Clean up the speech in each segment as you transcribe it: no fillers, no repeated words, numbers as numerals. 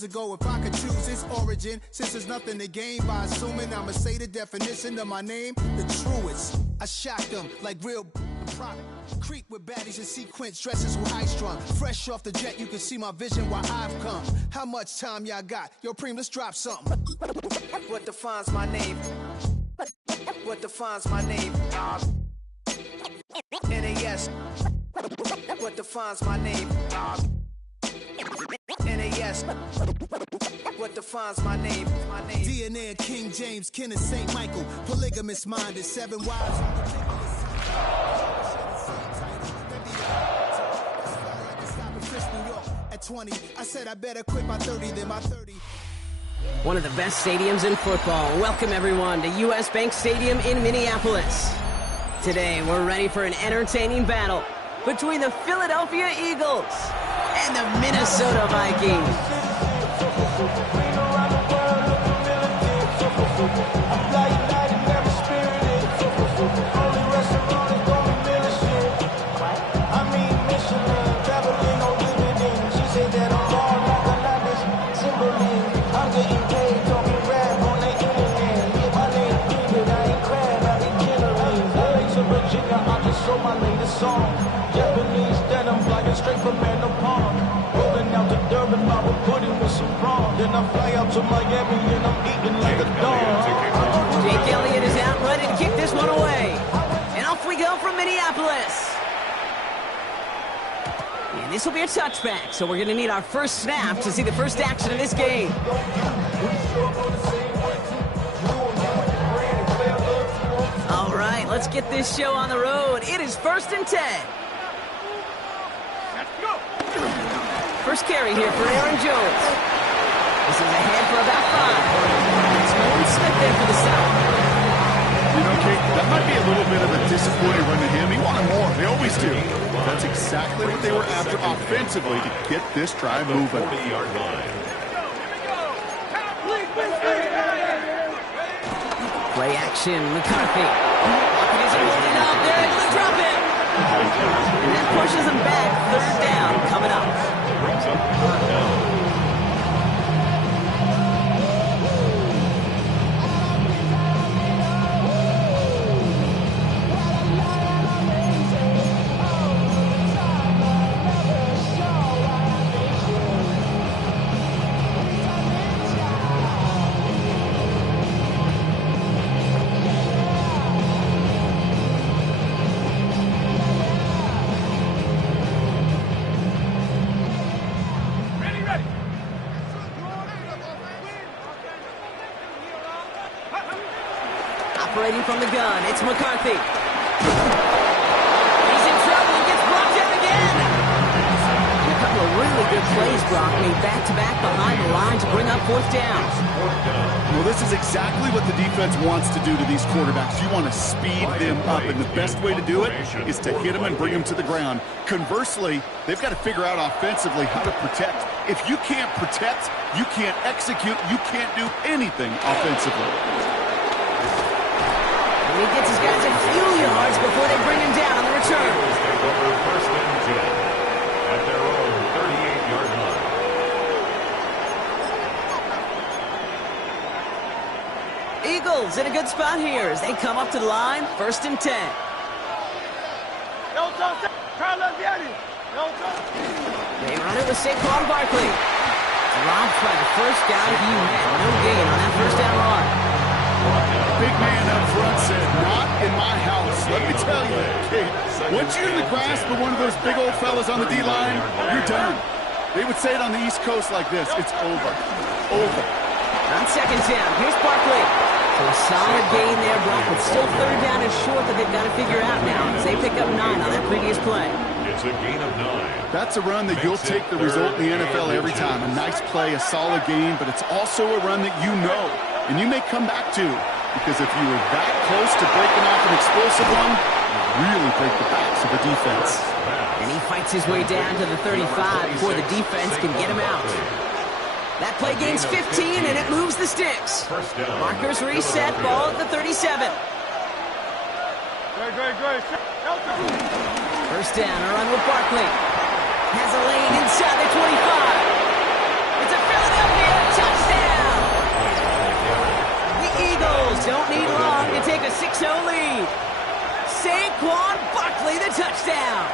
years ago. If I could choose its origin, since there's nothing to gain by assuming, I'ma say the definition of my name, the truest. I shocked them like real product. Creep with baddies in sequence, dresses with high strung. Fresh off the jet, you can see my vision where I've come. How much time y'all got? Yo, Preem, let's drop something. What defines my name? What defines my name? NAS. What defines my name? NAS. What defines my name? DNA of King James, kin of St. Michael. Polygamous minded, 7 wives. At 20, I said I better quit by 30 than my 30. One of the best stadiums in football. Welcome everyone to US Bank Stadium in Minneapolis. Today we're ready for an entertaining battle between the Philadelphia Eagles and the Minnesota Vikings. My latest song, Japanese denim flying straight from Manapon. Rolling out to Durban, Bible pudding with some prawn. Then I fly out to Miami and I'm eating like a dog. Jake Elliott is out ready to kick this one away. And off we go from Minneapolis. And this will be a touchback, so we're going to need our first snap to see the first action of this game. All right, let's get this show on the road. It is 1st and 10. First carry here for Aaron Jones. This is ahead for about 5. It's Nolan Smith there for the South. You know, Kate, that might be a little bit of a disappointing run to him. He wanted more. They always do. That's exactly what they were after offensively to get this drive moving. Play action, McCarthy. It isn't holding up. They're able to drop it. And that pushes them back. 3rd down coming up. Operating from the gun, it's McCarthy. He's in trouble and gets blocked out again. And a couple of really good plays, Brock, made back-to-back behind the line to bring up 4th down. Well, this is exactly what the defense wants to do to these quarterbacks. You want to speed them up, and the best way to do it is to hit them and bring them to the ground. Conversely, they've got to figure out offensively how to protect. If you can't protect, you can't execute, you can't do anything offensively. He gets his guys a few yards before they bring him down on the return. First and 10 at their own 38-yard line. Eagles in a good spot here as they come up to the line. 1st and 10. They run it with Saquon Barkley. Dropped by the first guy he met. No gain on that 1st down run. Big man up front said, not in my house. Let me tell you, Kate, once you're in the grasp of one of those big old fellas on the D-line, you're done. They would say it on the East Coast like this. It's over. Over. On 2nd down, here's Barkley. So a solid gain there, Brock, but still 3rd down is short that they've got to figure out now as they pick up 9 on that previous play. It's a gain of 9. That's a run that you'll take the result in the NFL every time. A nice play, a solid gain, but it's also a run that you know, and you may come back to. Because if you were that close to breaking off an explosive one, you really break the backs of the defense. And he fights his way down to the 35 before the defense can get him out. That play gains 15, and it moves the sticks. Markers reset, ball at the 37. First down, a run with Barkley. Has a lane inside the 25. It's a Philadelphia Saquon Barkley, the touchdown.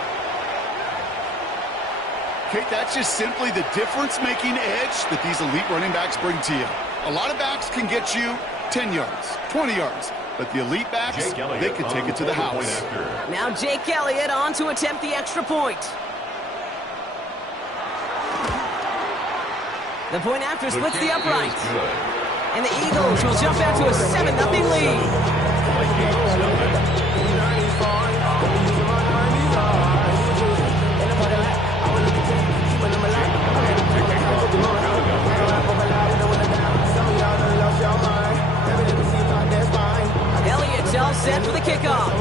Kate, that's just simply the difference-making edge that these elite running backs bring to you. A lot of backs can get you 10 yards, 20 yards, but the elite backs, they can take it to the house. Now Jake Elliott on to attempt the extra point. The point after splits the upright. And the Eagles will jump out to a 7-0 lead. Elliott's all set for the kickoff.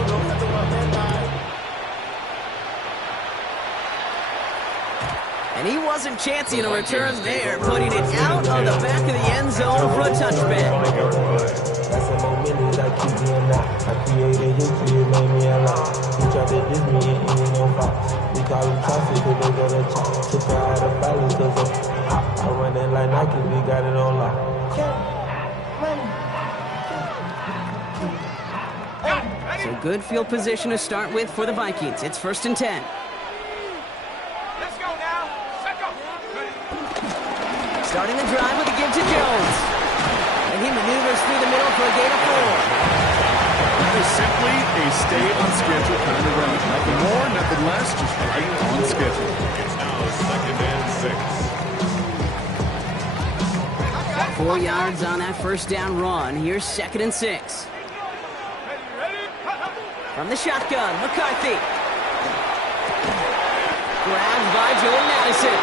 And he wasn't chancing a return there, putting it out of the back of the end zone for a touchback. That's a moment that keep me in that. I created history, it made me alive. He tried to diss me and he ain't no fox. We call him Chaucer, cause they got a chop. Took her out of balance, cause I run it like Nike, we got it on lock. So good field position to start with for the Vikings. It's 1st and 10. Starting the drive with a give to Jones. And he maneuvers through the middle for a gain of 4. That is simply a stay-on-schedule kind of run. Nothing more, nothing less, just right on schedule. It's now 2nd and 6. 4 yards on that first down run. Here's 2nd and 6. From the shotgun, McCarthy. Grabbed by Jordan Addison.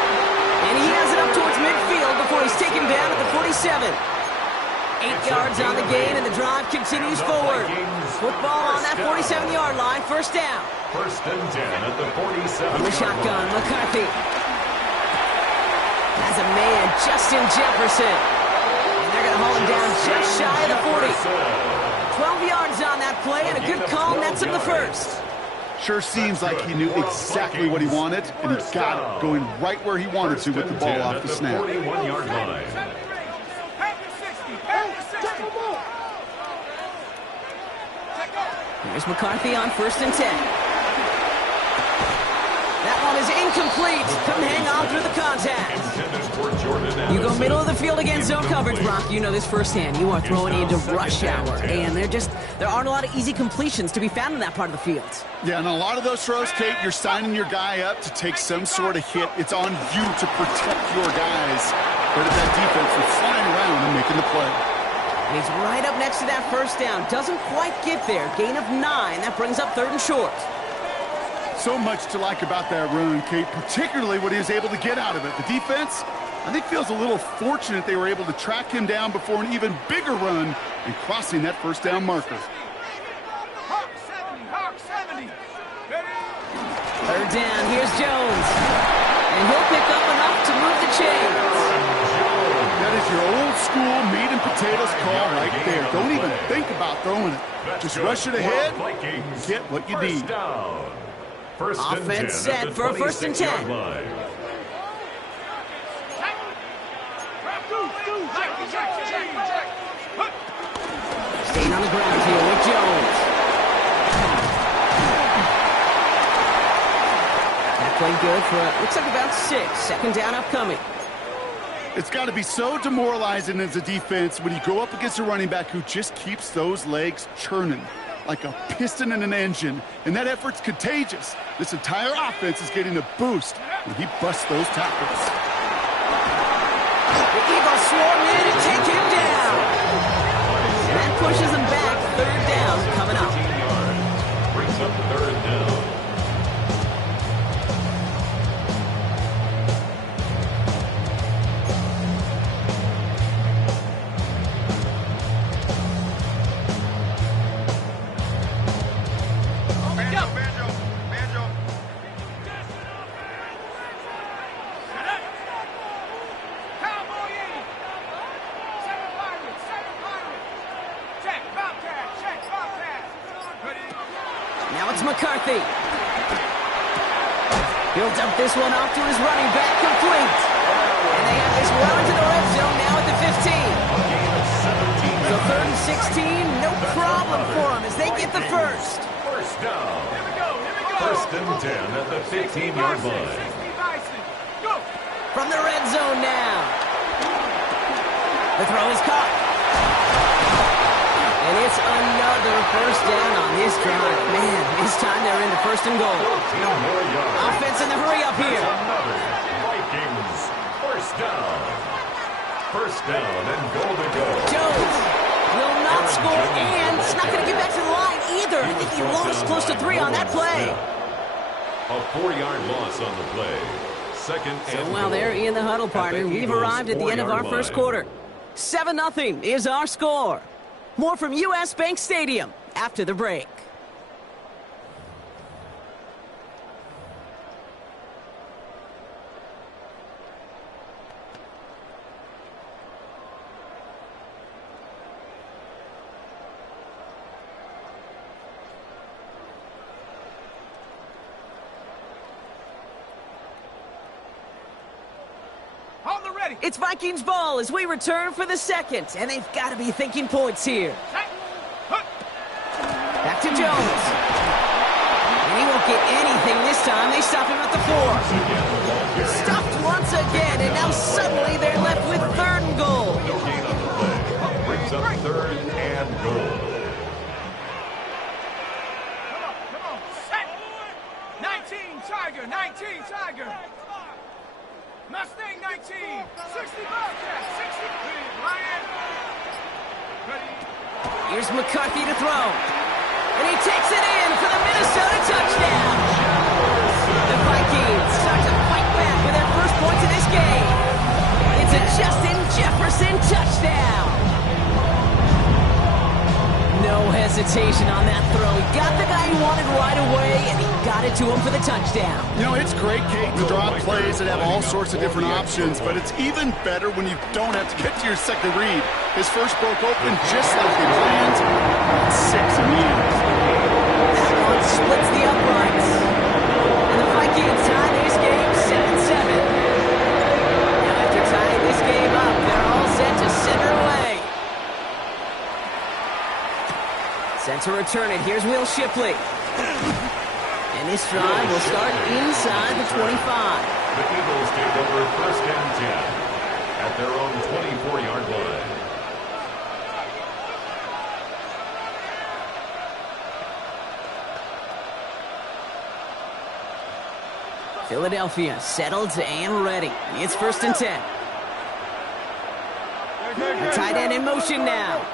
And he has it up towards midfield before he's taken down at the 47. 8 yards on the gain, and the drive continues forward. Football on that 47-yard line, first down. 1st and 10 at the 47. From the shotgun, McCarthy. Has a man, Justin Jefferson. And they're going to haul him down just shy of the 40. 12 yards on that play, and a good call nets him the first. Sure seems like he knew exactly what he wanted, and he got it, going right where he wanted to with the ball off the snap. 41-yard line. Here's McCarthy on 1st and 10. That one is incomplete. Couldn't hang on through the contact. You go middle of the field against zone coverage, Brock. You know this firsthand. You are throwing into rush hour, and there aren't a lot of easy completions to be found in that part of the field. Yeah, and a lot of those throws, Kate, you're signing your guy up to take some sort of hit. It's on you to protect your guys. But if that defense was flying around and making the play. And he's right up next to that first down. Doesn't quite get there. Gain of 9. That brings up 3rd and short. So much to like about that run, Kate, particularly what he was able to get out of it. The defense, I think, feels a little fortunate they were able to track him down before an even bigger run and crossing that first down marker. 3rd down, here's Jones. And he'll pick up enough to move the chains. That is your old school meat and potatoes call right there. Don't even think about throwing it. Just rush it ahead and get what you need. Offense set for a 1st and 10. Staying on the ground here with Jones. That play good for, looks like about 6. 2nd down upcoming. It's got to be so demoralizing as a defense when you go up against a running back who just keeps those legs churning like a piston in an engine, and that effort's contagious. This entire offense is getting a boost when he busts those tackles. The Eagles swarm in and take him down. And that pushes him back. 3rd down coming up. Brings up 3rd down. Now it's McCarthy. He'll dump this one off to his running back, complete. And they have this well into the red zone now at the 15. So 3rd and 16, no problem for them as they get the first. and 10 at the 15-yard line. From the red zone now. The throw is caught. And it's another first down on this drive. Man, this time they're into first and goal. Offense in the hurry up here. Another Vikings first down. First down and goal to go. Jones will not score, and it's not going to get back to the line either. I think he lost close to 3 on that play. A 4-yard loss on the play. Second and So while they're in the huddle, partner, we've arrived at the end of our first quarter. 7-0 is our score. More from U.S. Bank Stadium after the break. It's Vikings ball as we return for the second, and they've got to be thinking points here. Back to Jones. And he won't get anything this time. They stop him at the 4. Stopped once again, and now suddenly they're left with 3rd and goal. no gain on the play. Brings up 3rd and goal. Come on, set. 19 Tiger, 19 Tiger. Mustang 19, 60 Bobcat, 60 Lion. Here's McCarthy to throw. And he takes it in for the Minnesota touchdown. The Vikings start to fight back with their first points in this game. It's a Justin Jefferson touchdown. No hesitation on that throw. He got the guy he wanted right away, and he got it to him for the touchdown. You know, it's great, Kate, to draw plays that have all sorts of different options, but it's even better when you don't have to get to your second read. His first broke open just like they planned. 6 immediately. That one splits the uprights. And the Vikings tie this game 7-7. Now after tying this game up, they're all set to center away. Set to return it. Here's Will Shipley. And this drive will start inside the 25. The Eagles take over first and 10 at their own 24-yard line. Philadelphia settled and ready. It's first and 10. The tight end in motion now.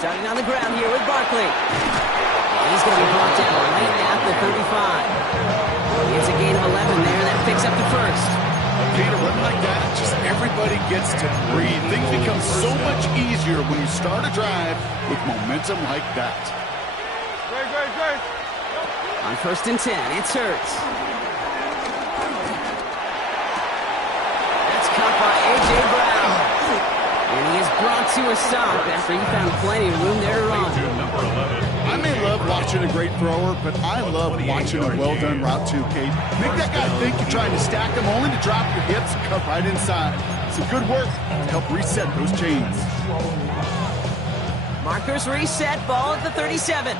Starting on the ground here with Barkley. He's going to be brought down right at the 35. It's a gain of 11 there. That picks up the first. Okay, to run like that, just everybody gets to breathe. Things become so much easier when you start a drive with momentum like that. On first and 10, it's Hurts. That's caught by A.J. Brown. And he is brought to a stop after he found plenty of room there to run. I may love watching a great thrower, but I love watching a well-done route too, Kate. Make that guy think you're trying to stack him only to drop your hips and cut right inside. Some good work to help reset those chains. Markers reset, ball at the 37.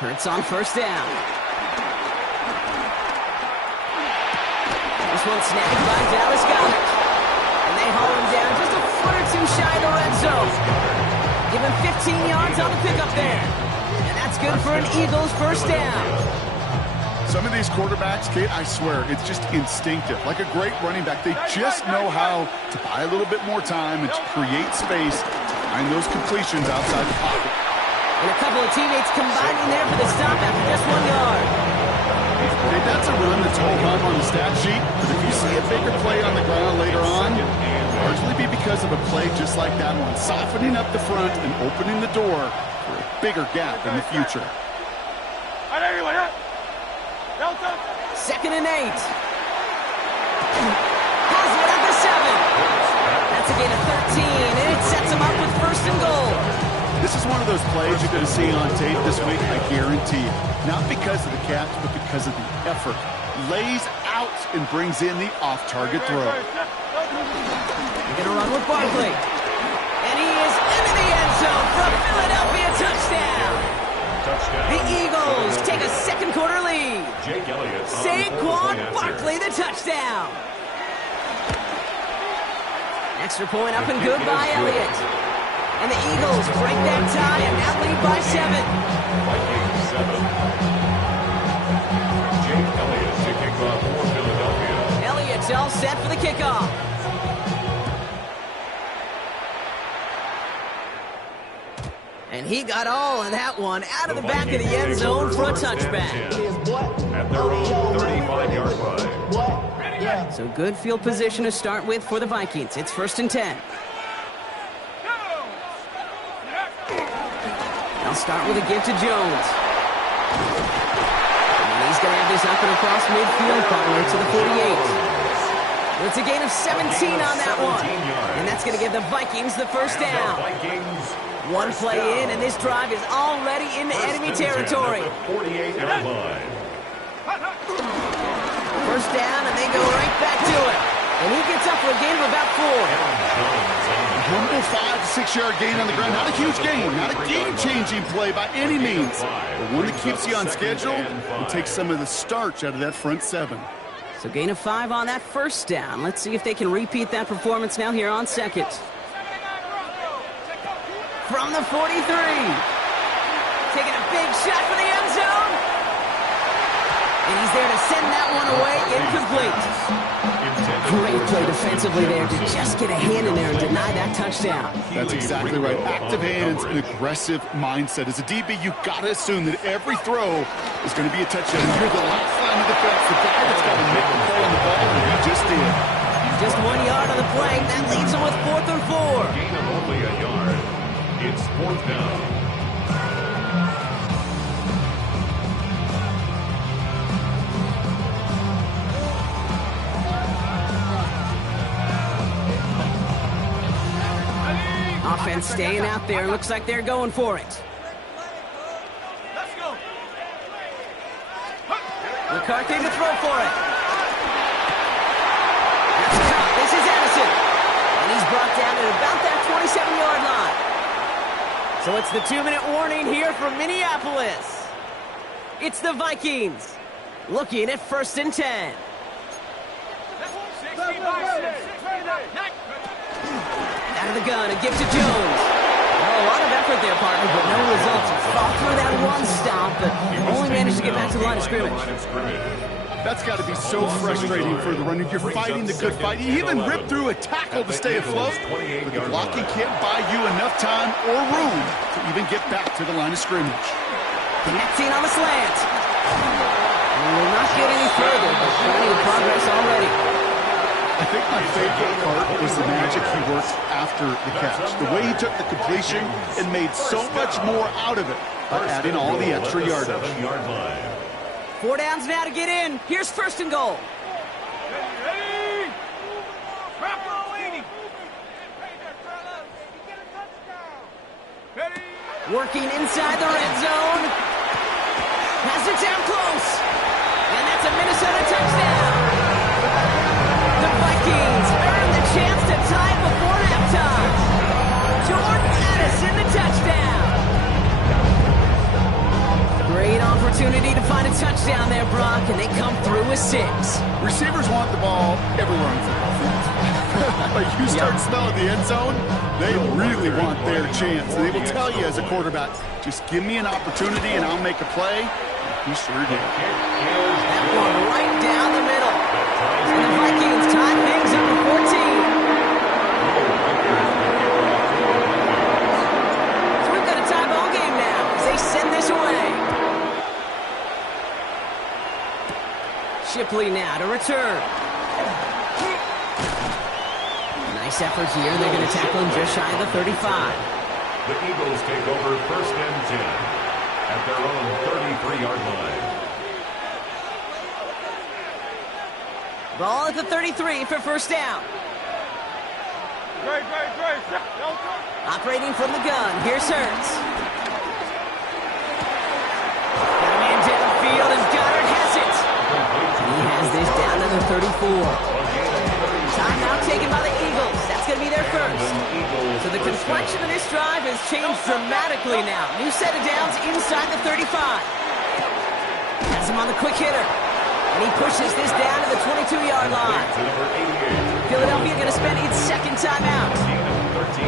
Hurts on first down. This one snagged by Dallas Goddard. And they haul him down just a foot or two shy of the red zone. Give him 15 yards on the pickup there. And that's good for an Eagles first down. Some of these quarterbacks, Kate, I swear, it's just instinctive. Like a great running back, they just know how to buy a little bit more time and to create space to find those completions outside the pocket. And a couple of teammates combining there for the stop after just 1 yard. Hey, that's a run that's home run on the stat sheet, but if you see a bigger play on the ground later on, it'll largely be because of a play just like that one, softening up the front and opening the door for a bigger gap in the future. Second and 8. Has it at the 7. That's a gain of 13, and it sets him up with first and goal. This is one of those plays you're going to see on tape this week, I guarantee you. Not because of the catch, but because of the effort. Lays out and brings in the off-target throw. They're going to run with Barkley. And he is into the end zone for a Philadelphia touchdown. The Eagles take a second quarter lead. Saquon Barkley the touchdown. Extra point up and good by Elliott. And the Eagles break that tie and now lead by 7. Vikings 7. Jake Elliott to kick off for Philadelphia. Elliott's all set for the kickoff. And he got all of that one out of the back of the end zone for a touchback. At their own 35-yard line. So good field position to start with for the Vikings. It's 1st and 10. They'll start with a give to Jones. And he's going to have this up and across midfield, probably to the 48. It's a gain of 17 on that one. And that's going to give the Vikings the first down. One play in, and this drive is already into enemy territory. 48-yard line. First down, and they go right back to it. And he gets up for a gain of about 4. Humble 5 to 6 yard gain on the ground. Not a huge gain, not a game-changing play by any means. But one that keeps you on schedule and takes some of the starch out of that front 7. So gain of 5 on that first down. Let's see if they can repeat that performance now here on second. From the 43. Taking a big shot for the end zone. And he's there to send that one away, incomplete. Great play defensively there to just get a hand in there and deny that touchdown. That's exactly right. Active hands and aggressive mindset. As a DB, you got to assume that every throw is going to be a touchdown. You're the last line of defense, the guy that's got to make the play on the ball, and he just did. Just 1 yard on the play. That leaves him with 4th and 4. Gain of only a yard. It's 4th down. Offense staying out there. Looks like they're going for it. Let's go. McCarthy to throw for it. That's tough. This is Addison. And he's brought down at about that 27-yard line. So it's the 2-minute warning here from Minneapolis. It's the Vikings looking at 1st and 10. 60 by 6. Out of the gun, a give to Jones. Oh, a lot of effort there, partner, but no results. Fought through that one stop, but only managed to get back to the line of scrimmage. That's got to be so frustrating for the runner. You're fighting the good fight. You even rip through a tackle to stay afloat, but the blocking can't buy you enough time or room to even get back to the line of scrimmage. Connecting on the slant. And will not get any further, but plenty of progress already. I think my favorite part was the magic he worked after the catch. The way he took the completion and made so much more out of it by adding all the extra yardage. 4 downs now to get in. Here's 1st and goal. Ready? Ready? Working inside the red zone. Has it down close. And that's a Minnesota touchdown. The Vikings earn the chance to tie it before halftime. Jordan Addison, the touchdown. Great opportunity to find a touchdown there, Brock, and they come through with 6. Receivers want the ball everywhere on football field. But you start smelling the end zone, they really want their chance. And they will tell you as a quarterback, just give me an opportunity and I'll make a play. He sure did. That one right down the middle. And the Vikings tie things up at 14. So we've got a tie ball game now as they send this away. Shipley now to return. Nice effort here. They're going to tackle him just shy of the 35. The Eagles take over 1st and 10 at their own 33-yard line. Ball at the 33 for 1st down. Great. Operating from the gun. Here's Hurts. Got a man downfield, and Goddard has it. He has this down to the 34. Timeout taken by the Eagles. That's going to be their first. So the the complexion of this drive has changed dramatically now. New set of downs inside the 35. Has him on the quick hitter. And he pushes this down to the 22-yard line. Philadelphia going to spend its second timeout.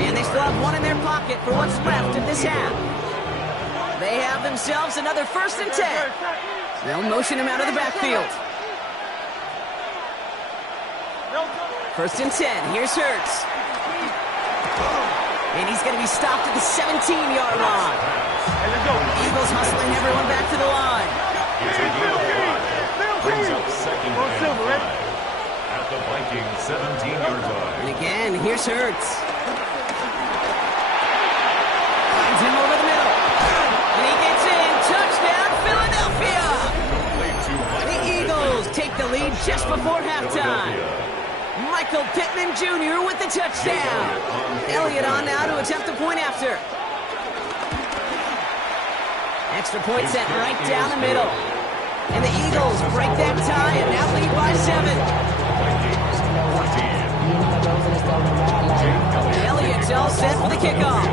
And they still have one in their pocket for what's left of this half. They have themselves another 1st and 10. They'll motion him out of the backfield. 1st and 10. Here's Hurts. And he's going to be stopped at the 17-yard line. Eagles hustling everyone back to the line. Brings up second and 5 at the Vikings 17-yard line. And again, here's Hurts. Finds him over the middle. And he gets in. Touchdown, Philadelphia! The Eagles take the lead just before halftime. Michael Pittman Jr. with the touchdown. Elliott on now to attempt the point after. Extra point set right down the middle. And the Eagles break that tie and now lead by 7. Elliott's all set for the kickoff.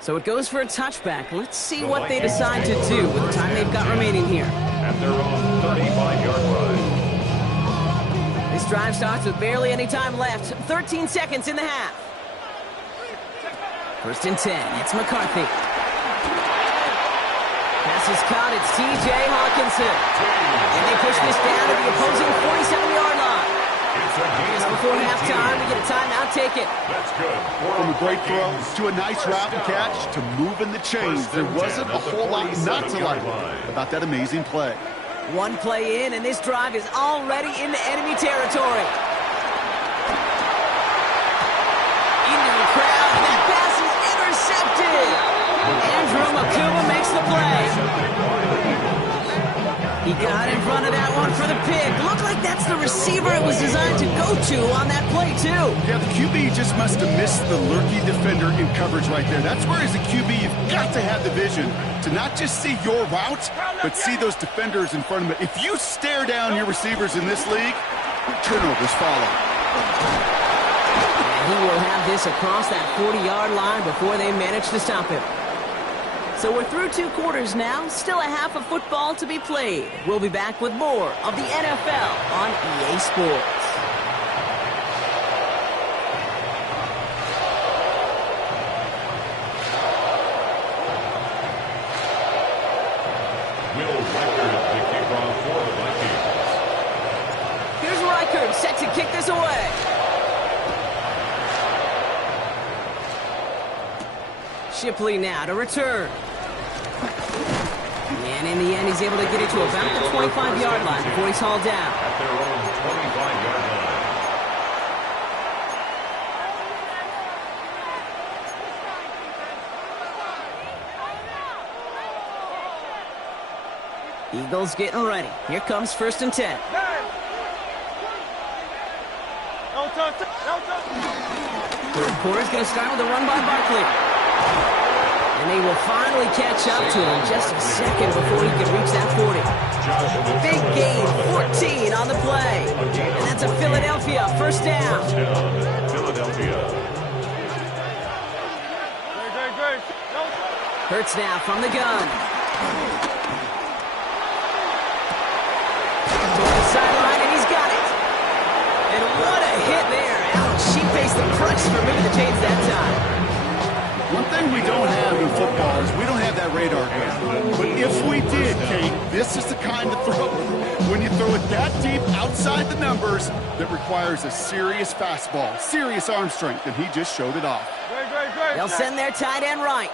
So it goes for a touchback. Let's see what they decide to do with the time they've got remaining here. At their own 35-yard line. This drive starts with barely any time left. 13 seconds in the half. 1st and 10. It's McCarthy. Pass is caught. It's T.J. Hawkinson. And they push this down to the opposing 47-yard line. Just before halftime, we get a timeout. Take it. That's good. From a great throw to a nice route and catch to moving the chains, there wasn't a whole lot not to like about that amazing play. One play in, and this drive is already into enemy territory. Into the crowd, and that pass is intercepted. Andrew Makuma makes the play. He got in front of that one for the pick. Looked like that's the receiver it was designed to go to on that play, too. Yeah, the QB just must have missed the lurky defender in coverage right there. That's where, as a QB, you've got to have the vision to not just see your route, but see those defenders in front of it. If you stare down your receivers in this league, turnovers follow. And he will have this across that 40-yard line before they manage to stop him. So we're through 2 quarters now, still a half of football to be played. We'll be back with more of the NFL on EA Sports. Will Reichard the kickoff for the Vikings. Here's Reichard set to kick this away. Shipley now to return. And in the end, he's able to get it to about the 25-yard line before he's hauled down. At their own 25-yard line. Eagles getting ready. Here comes 1st and 10. Third quarter's going to start with a run by Barkley. And they will finally catch up to him just a second before he can reach that 40. Big gain, 14 on the play. And that's a Philadelphia 1st down. Philadelphia. Hurts now from the gun. To the sideline, and he's got it. And what a hit there. Ouch, she faced the crutch for moving the chains that time. One thing we don't have in football is we don't have that radar gun. But if we did, Kate, this is the kind of throw, when you throw it that deep outside the numbers, that requires a serious fastball, serious arm strength, and he just showed it off. They'll send their tight end right.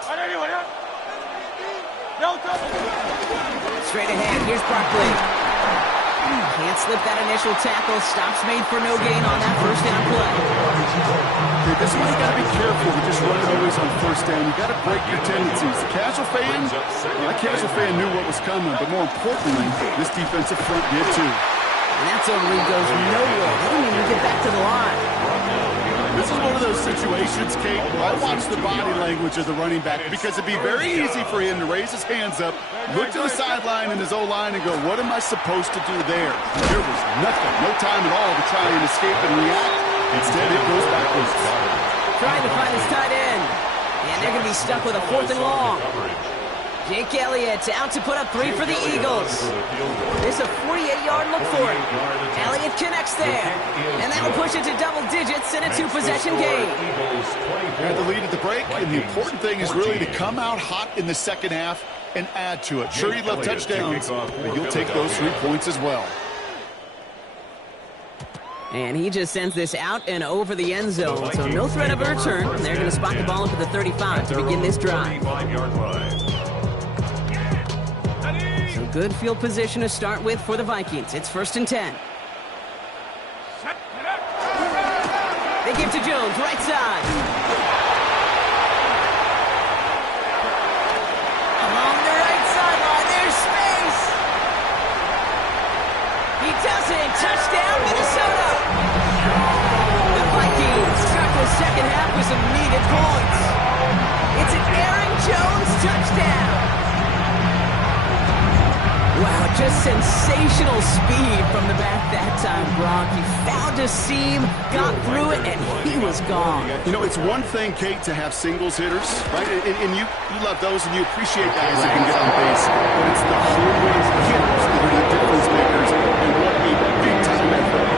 Straight ahead, here's Barkley. Can't slip that initial tackle. Stops made for no gain on that 1st down play. Okay, this one's got to be careful with just running always on 1st down. You got to break your tendencies. The casual fan, that casual fan knew what was coming, but more importantly, this defensive front did too. And that's over. He goes nowhere. He didn't even get back to the line. This is one of those situations, Kate, where I watch the body language of the running back because it'd be very easy for him to raise his hands up, look to the sideline in his O-line and go, what am I supposed to do there? There was nothing, no time at all to try and escape and react. Instead, it goes backwards. Trying to find his tight end. And they're going to be stuck with a 4th and long. Jake Elliott out to put up 3 for the Eagles. There's a 48-yard look for it. Elliott connects there. And that will push it to double digits in a 2-possession game. They had the lead at the break, and the important thing is really to come out hot in the second half and add to it. Sure, you love touchdowns, but you'll take those 3 points as well. And he just sends this out and over the end zone, so no threat of a return. They're going to spot the ball up at the 35 to begin this drive. So good field position to start with for the Vikings. It's 1st and 10. They give to Jones, right side. Along the right sideline, there's space. He does it. Touchdown, Minnesota. The Vikings start the second half with some needed points. It's an Aaron Jones touchdown. Wow, just sensational speed from the back that time, Brock. He found a seam, got through it, and he was gone. You know, it's one thing, Kate, to have singles hitters, right? And you love those, and you appreciate guys that can get on base. But it's the home runs hitters that are the difference makers, and what a big-time effort.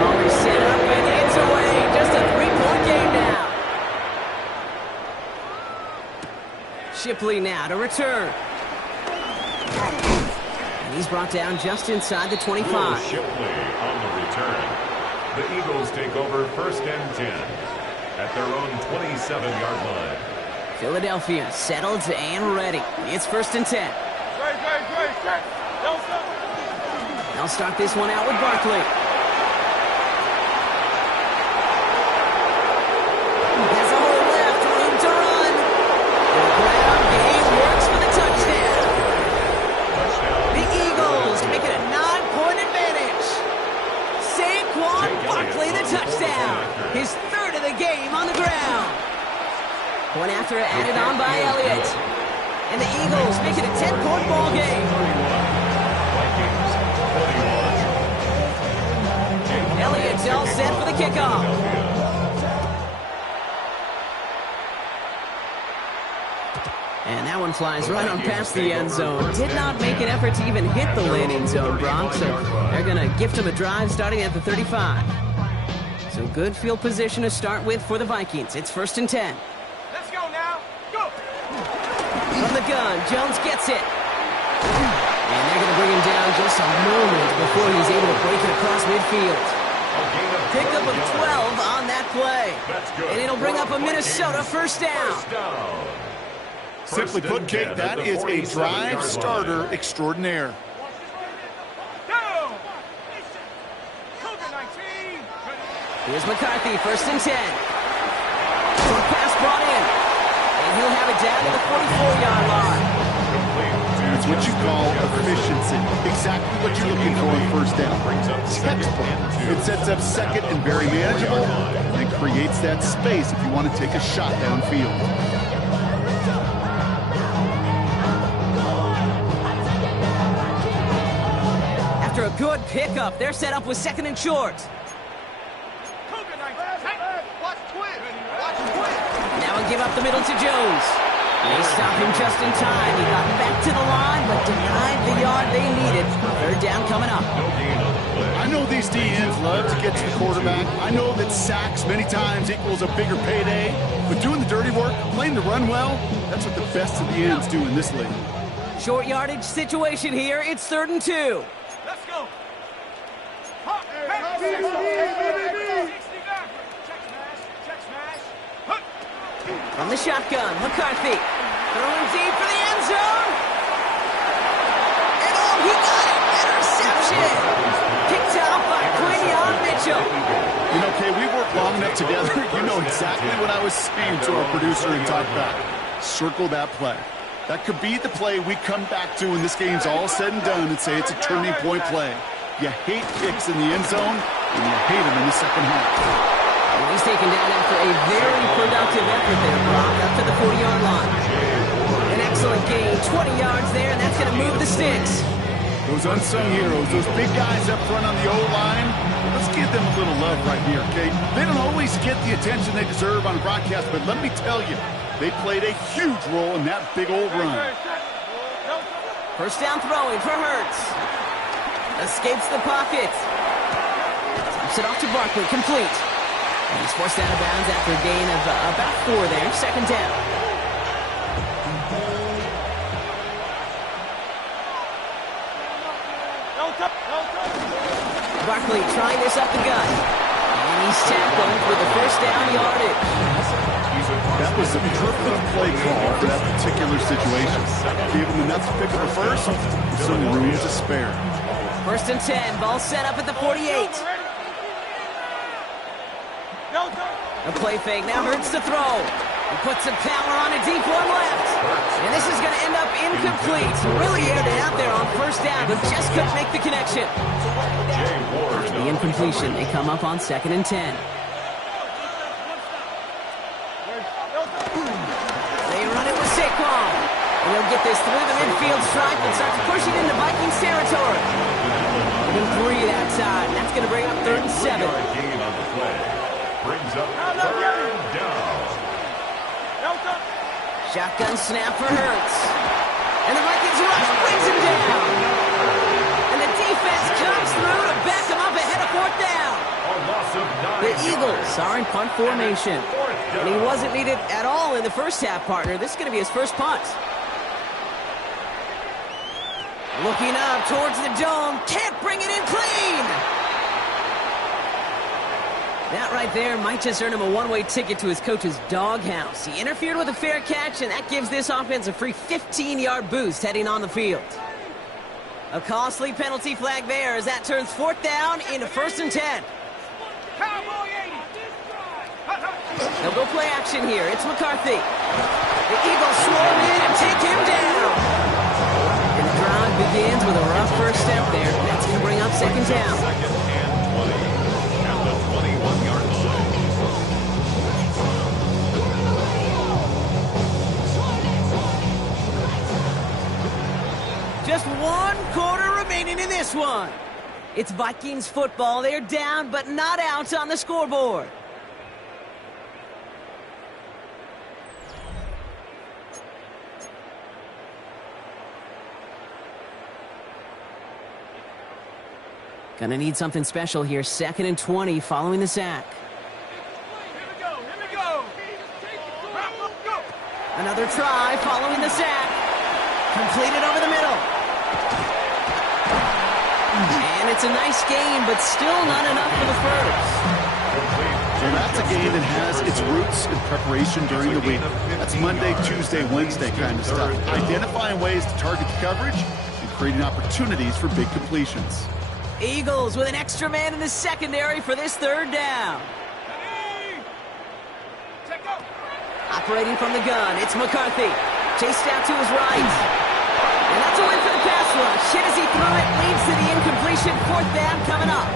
Well, they set up, and it's away. Just a 3-point game now. Shipley now to return. And he's brought down just inside the 25. Shipley on the return. The Eagles take over 1st and 10 at their own 27-yard line. Philadelphia settled and ready. It's 1st and 10. They'll start this one out with Barkley. Has a hole left, room to run. The ground game works for the touchdown. The Eagles make it a 9-point advantage. Saquon Barkley the touchdown. His 3rd of the game on the ground. One after added on by Elliott. And the Eagles make it a 10-point ball game. Elliott's all set for the kickoff. And that one flies right on past the end zone. Did not make an effort to even hit the landing zone, Brock. So they're going to gift him a drive starting at the 35. So good field position to start with for the Vikings. It's 1st and 10. Let's go now. Go. From the gun, Jones gets it. And they're going to bring him down just a moment before he's able to break it across midfield. Pickup of 12 on that play. And it'll bring up a Minnesota 1st down. Simply put, Kate, that is a drive starter extraordinaire. Down. Cougar 19. Here's McCarthy, 1st and 10. Short pass brought in. And he'll have it down to the 44-yard line. It's what you call efficiency. Exactly what you're looking for on 1st down. Textbook. It sets up 2nd and very manageable, and creates that space if you want to take a shot downfield. After a good pickup, they're set up with 2nd and short. Cougar 19. Watch twin. Watch twin. Now a give up the middle to Jones. They stop him just in time. He got back to the line, but denied the yard they needed. 3rd down coming up. I know these DNs love to get to the quarterback. I know that sacks many times equals a bigger payday. But doing the dirty work, playing the run well, that's what the best of the ends do in this league. Short yardage situation here. It's 3rd and 2. Let's go. Hop. Check smash. Hook. From the shotgun, McCarthy. Throwing deep for the end zone. And oh, he got it. Interception. Picked out by Quinion Mitchell. You know, Kay, we worked long enough together. You know exactly what I was saying to our producer and talk back. Circle that play. That could be the play we come back to when this game's all said and done and say it's a turning point play. You hate kicks in the end zone. and you hate him in the second half. Well, he's taken down after a very productive effort there, Brock, up to the 40-yard line. An excellent gain, 20 yards there, and that's going to move the sticks. Those unsung heroes, those big guys up front on the O-line, let's give them a little love right here, okay? They don't always get the attention they deserve on broadcast, but let me tell you, they played a huge role in that big old run. First down throwing for Hurts. Escapes the pocket. Taps it off to Barkley, complete. And he's forced out of bounds after a gain of about 4 there, second down. Barkley trying this up the gut. And he's tackled with the first down yardage. That was a perfect play call for that particular situation. Gave him enough to pick up a first, with some room to spare. First and 10, ball set up at the 48. A play fake, now Hurts to throw. He puts some power on a deep one left. And this is going to end up incomplete. Really aired it out there on first down, but just couldn't make the connection. The incompletion, they come up on second and 10. They run it with Saquon. And they'll get this through the midfield stripe and starts pushing into Vikings territory. And 3 that time. That's going to bring up 3rd and 7. Brings up 3rd down. Shotgun snap for Hurts. And the Vikings rush brings him down. And the defense comes through to back him up ahead of 4th down. The Eagles are in punt formation. And he wasn't needed at all in the first half, partner. This is going to be his first punt. Looking up towards the dome. Can't bring it in clean. That right there might just earn him a one-way ticket to his coach's doghouse. He interfered with a fair catch, and that gives this offense a free 15-yard boost heading on the field. A costly penalty flag there as that turns 4th down into 1st and 10. They'll go play action here. It's McCarthy. The Eagles swarm in and take him down. And the drive begins with a rough first step there. That's going to bring up 2nd down. Just 1 quarter remaining in this one. It's Vikings football. They're down, but not out on the scoreboard. Gonna need something special here. 2nd and 20 following the sack. Here we go. Another try following the sack. Completed over the middle. And it's a nice game, but still not enough for the first. So that's a game that has its roots in preparation during the week. That's Monday, Tuesday, Wednesday kind of stuff. Identifying ways to target the coverage and creating opportunities for big completions. Eagles with an extra man in the secondary for this 3rd down. Operating from the gun, it's McCarthy. Chased out to his right. And that's a win for the pass rush. Hit as he threw it, leads to the incompletion. 4th down coming up.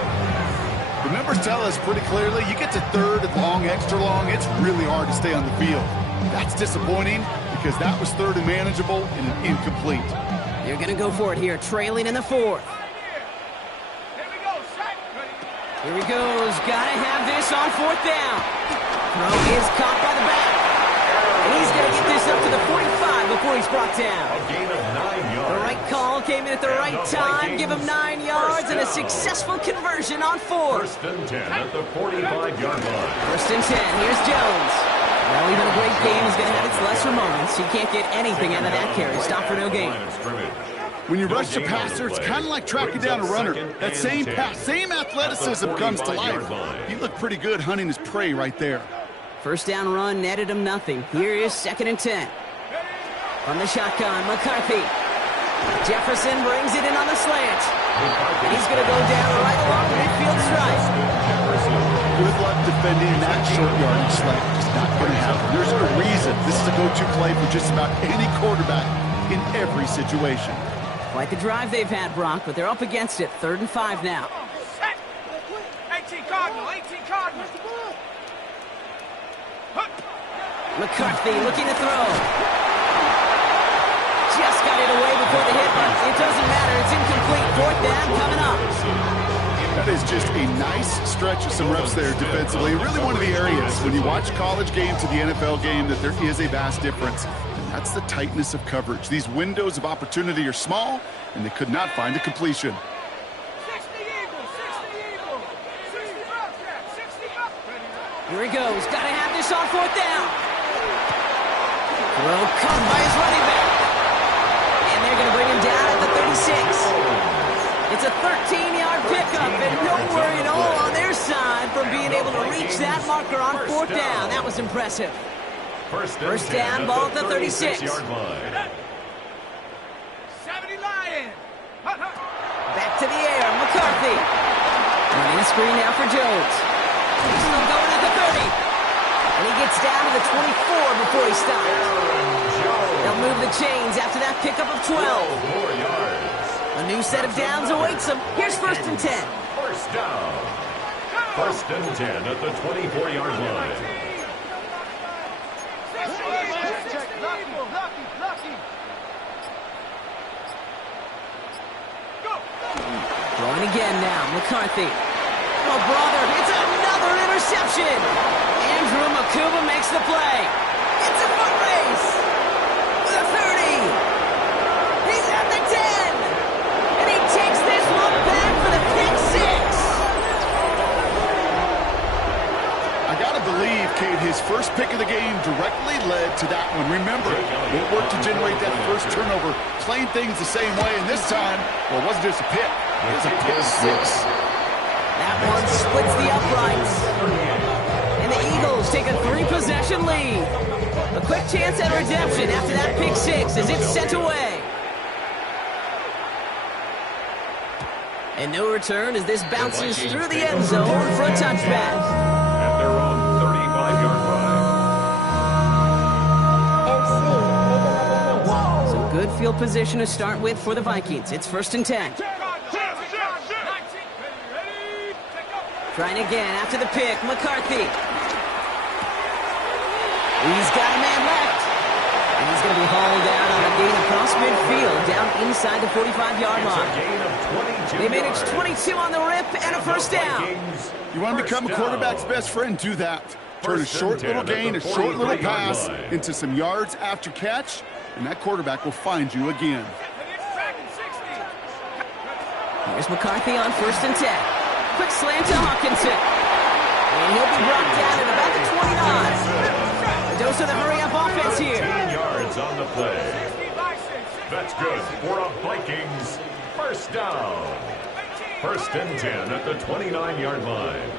The numbers tell us pretty clearly, you get to 3rd and long, extra long, it's really hard to stay on the field. That's disappointing because that was 3rd and manageable and an incomplete. They're going to go for it here, trailing in the 4th. Here he goes. Gotta have this on 4th down. Throw is caught by the back. And he's going to get this up to the 45 before he's brought down. A gain of 9 yards. The right call came in at the right time. Give him 9 yards and a successful conversion on 4th. 1st and 10 at the 45-yard line. 1st and 10. Here's Jones. Well, even a great game is going to have its lesser moments. He can't get anything out of that carry. Stop for no gain. When you rush a passer, it's kind of like tracking down a runner. That same pass, same athleticism comes to life. He looked pretty good hunting his prey right there. First down run netted him nothing. Here is 2nd and 10. From the shotgun, McCarthy. Jefferson brings it in on the slant. And he's going to go down right along the midfield stripe. Good luck defending that short yardage slant. Just not going to happen. There's a reason this is a go-to play for just about any quarterback in every situation. Quite the drive they've had, Brock, but they're up against it. 3rd and 5 now. 18 Cardinal, 18 Cardinal. McCarthy looking to throw. Just got it away before the hit, but it doesn't matter. It's incomplete. Fourth down coming up. That is just a nice stretch of some reps there defensively. Really one of the areas when you watch college game to the NFL game that there is a vast difference. And that's the tightness of coverage. These windows of opportunity are small, and they could not find a completion. 60 Eagles, 60 Eagles. 60 Bobcats, 60 Bobcats. Here he goes. Got to have this on fourth down. Throw caught by his running back. And they're going to bring him down at the 36. It's a 13-yard pickup, and no worry at all on their side from being able to reach that marker on fourth down. That was impressive. First down, ball at the 36-yard line. 70 Lions. Back to the air, McCarthy. Running a screen now for Jones. He's still going at the 30. And he gets down to the 24 before he stops. They'll move the chains after that pickup of 12. 4 yards. A new set of downs awaits him. Here's first and 10. First down. First and 10 at the 24-yard line. 60 Eagles, 60 Eagles. Lucky. Go. Throwing again now, McCarthy. Oh, brother, it's another interception. Andrew Makuba makes the play. It's a foot race. The 30. He's at the 10. And he takes this one back for the pick six. I got to believe, Kate, his first pick of the game directly led to that one. Remember, what worked to generate that first turnover, playing things the same way, and this time, well, it wasn't just a pick. It was a pick six. That one splits the uprights. And the Eagles take a 3-possession lead. A quick chance at redemption after that pick six as it's sent away. And no return as this bounces through the end zone for a touchback. At their own 35-yard line. So good field position to start with for the Vikings. It's first and 10. Trying again after the pick, McCarthy. He's got a man left. And he's going to be hauled out on a gain across midfield down inside the 45-yard line. They managed 22 on the rip and a first down. You want to become a quarterback's best friend? Do that. Turn a short little gain, a short little pass into some yards after catch, and that quarterback will find you again. Here's McCarthy on first and 10. Quick slant to Hawkinson. And he'll be brought down at about the 29. A dose of the hurry-up offense here. 10 yards on the play. That's good for a Vikings first down. First and 10 at the 29-yard line.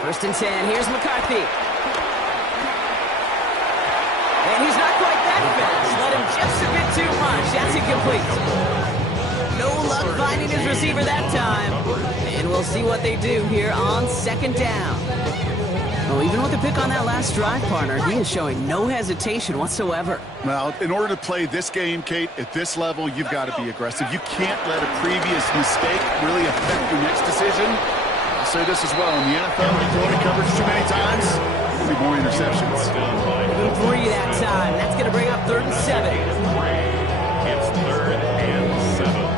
First and 10. Here's McCarthy. And he's not quite that fast. Let him just a bit too much. That's incomplete. No luck finding his receiver that time. And we'll see what they do here on second down. Well, even with the pick on that last drive, partner, he is showing no hesitation whatsoever. Well, in order to play this game, Kate, at this level, you've got to be aggressive. You can't let a previous mistake really affect your next decision. I'll say this as well. In the NFL, you throw into coverage too many times, there'll be more interceptions. Even 3 that time. That's going to bring up 3rd and 7. It's 3rd and 7.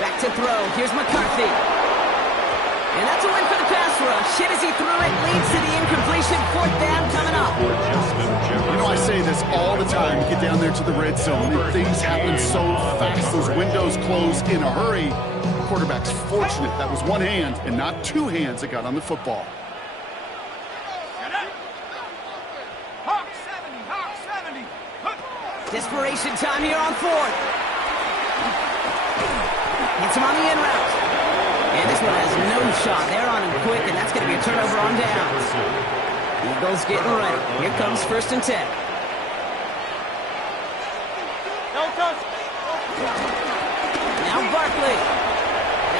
Back to throw. Here's McCarthy. And that's a win for the pass rush. Hit as he threw it. Leads to the incompletion. 4th down coming up. You know, I say this all the time. You get down there to the red zone, and things happen so fast. Those windows close in a hurry. The quarterback's fortunate. That was one hand and not 2 hands that got on the football. Hawk 70. Desperation time here on 4th. Gets him on the in route. And this one has no shot. They're on him quick, and that's going to be a turnover on downs. Eagles getting ready. Here comes 1st and 10. Now Barkley.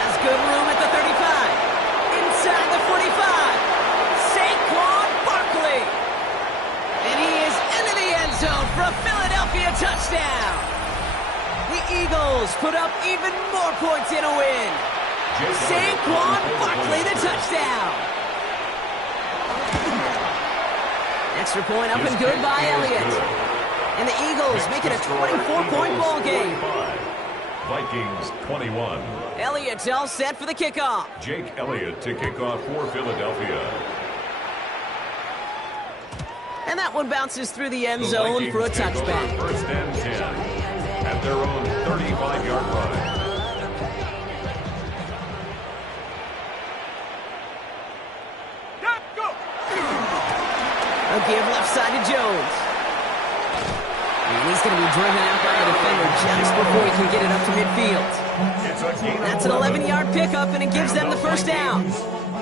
Has good room at the 35. Inside the 45. Saquon Barkley. for a Philadelphia touchdown. The Eagles put up even more points in a win. Saquon Barkley, the touchdown. Extra point up and good by Elliott. And the Eagles make it a 24-point ball game. Vikings 21. Elliott's all set for the kickoff. Jake Elliott to kick off for Philadelphia. And that one bounces through the end zone for a touchback. First and 10 at their own 35-yard line. A give left side to Jones. And he's going to be driven out by a defender just before he can get it up to midfield. That's an 11-yard pickup, and it gives them the first down.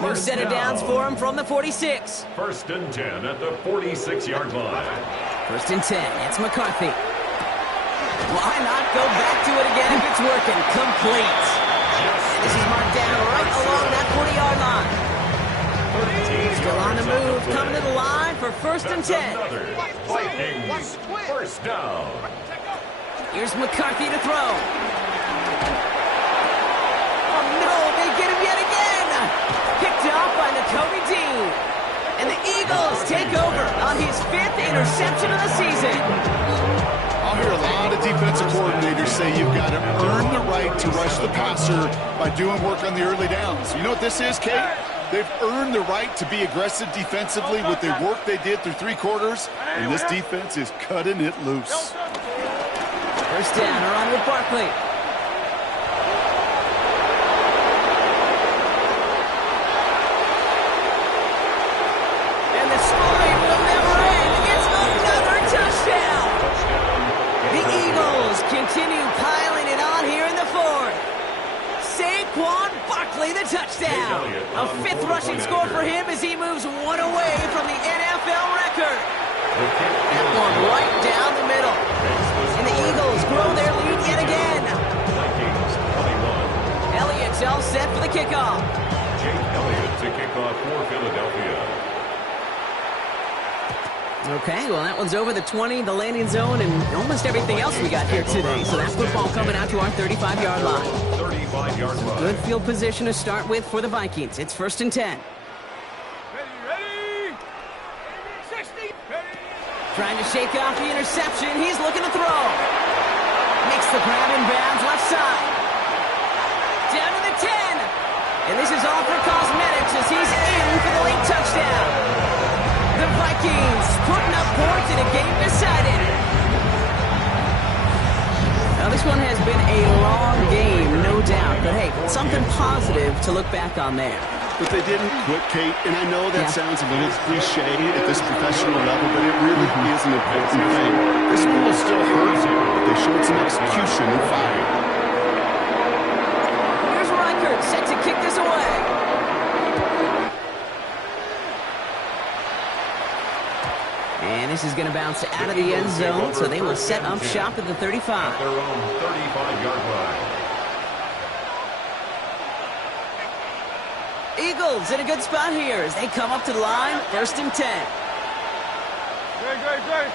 New set of downs for him from the 46. First and 10 at the 46-yard line. First and 10, it's McCarthy. Why not go back to it again if it's working? Complete. And this is marked down right along that 40-yard line. Still on the move, coming to the line for first and 10. Vikings first down. Here's McCarthy to throw. Oh no, they get him yet again. Picked off by Nakobe Dean. And the Eagles take over on his 5th interception of the season. I'll hear a lot of defensive coordinators say you've got to earn the right to rush the passer by doing work on the early downs. You know what this is, Kate? They've earned the right to be aggressive defensively with the work they did through 3 quarters, and this defense is cutting it loose. First down, around with Barkley. And the scoring will never end. It's another touchdown. The Eagles continue piling it on here in the 4th. Saquon Barkley, the touchdown. A 5th rushing score for him as he moves one away from the NFL record. That one right down the middle. And the Eagles grow their lead yet again. Vikings 21. Elliott's all set for the kickoff. Jake Elliott to kick off for Philadelphia. Okay, well, that one's over the 20, the landing zone, and almost everything else we got here today. So that football coming out to our 35-yard line. 35-yard line. Good field position to start with for the Vikings. It's first and 10. Ready? 60. Ready. Trying to shake off the interception. He's looking to throw. Makes the grab in bounds left side. Down to the 10. And this is all for cosmetics as he's in for the late touchdown. The Vikings putting up points in a game decided. Now this one has been a long game, no doubt. But hey, something positive to look back on there. But they didn't quit, Kate, and I know that sounds a little cliche at this professional level, but it really is an important thing. This ball still hurts, but they showed some execution and fire. Here's Reichert set to kick this away. And this is going to bounce out of the end zone, so they will set up shop at the 35. At their own 35-yard line. Eagles in a good spot here as they come up to the line, first and 10. Good.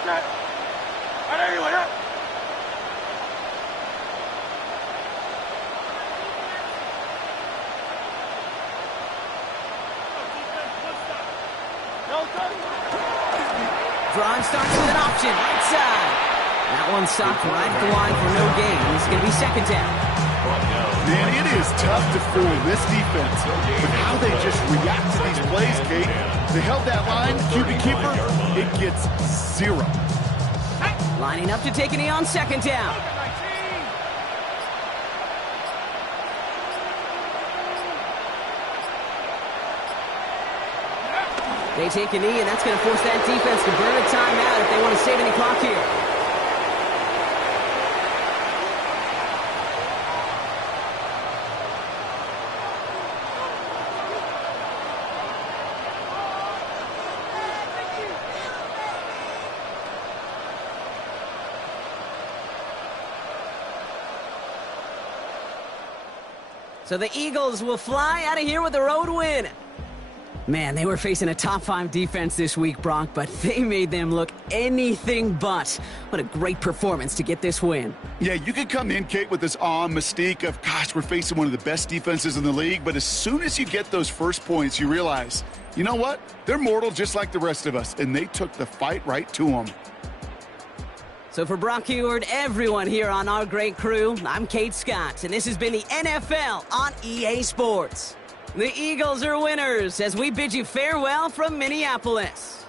Set. I know you want it. Drive starts with an option, right side. That one stopped right at the line for no gain. It's going to be second down. Man, it is tough to fool this defense with how they just react to these plays, Kate. They held that line, QB keeper, it gets 0. Lining up to take a knee on second down. They take a knee, and that's going to force that defense to burn a timeout if they want to save any clock here. So the Eagles will fly out of here with a road win. Man, they were facing a top 5 defense this week, Brock, but they made them look anything but. What a great performance to get this win. Yeah, you could come in, Kate, with this awe and mystique of, gosh, we're facing one of the best defenses in the league, but as soon as you get those first points, you realize, you know what? They're mortal just like the rest of us, and they took the fight right to them. So for Brock Heward, everyone here on our great crew, I'm Kate Scott, and this has been the NFL on EA Sports. The Eagles are winners as we bid you farewell from Minneapolis.